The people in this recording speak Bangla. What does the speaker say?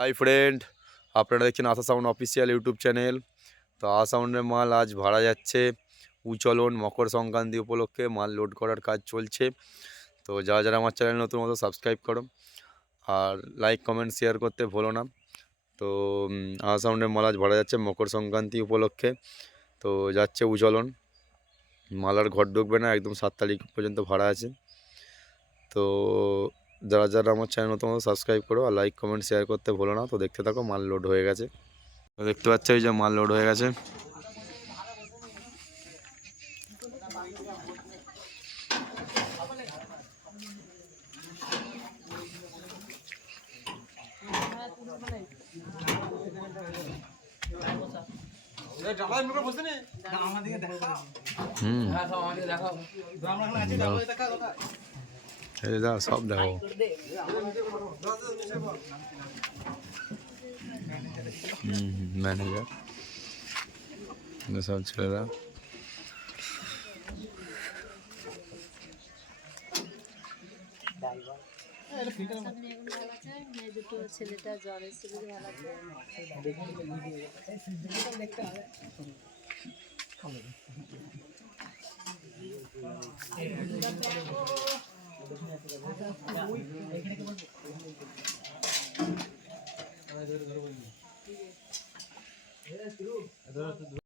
হাই ফ্রেন্ড আপনারা দেখছেন Asha sound official YouTube channel তো আশা সাউন্ডের মাল আজ ভাড়া যাচ্ছে। উচলন মকর সংক্রান্তি উপলক্ষে মাল লোড করার কাজ চলছে। তো যারা যারা আমার চ্যানেল নতুন মতো সাবস্ক্রাইব করো। আর লাইক কমেন্ট শেয়ার করতে ভুলো না। তো আশা সাউন্ডের মাল আজ ভাড়া যাচ্ছে মকর সংক্রান্তি উপলক্ষে। তো যাচ্ছে উচলন। মাল আর ঘর ঢুকবে না, একদম সাত তারিখ পর্যন্ত ভাড়া আছে। তো যারা যারা আমার চ্যানেল নতুন সাবস্ক্রাইব করো আর লাইক কমেন্ট শেয়ার করতে ভুলো না। তো দেখতে থাকো মাল লোড হয়ে গেছে। তো দেখতে পাচ্ছ এই যে মাল লোড হয়ে গেছে। হুম। এই দা সব দেখো ম্যানেজার সব ছেলেরা সামনে এগুলো ভালো আছে মেয়ে দুটো ছেলেটা ধরো ধরো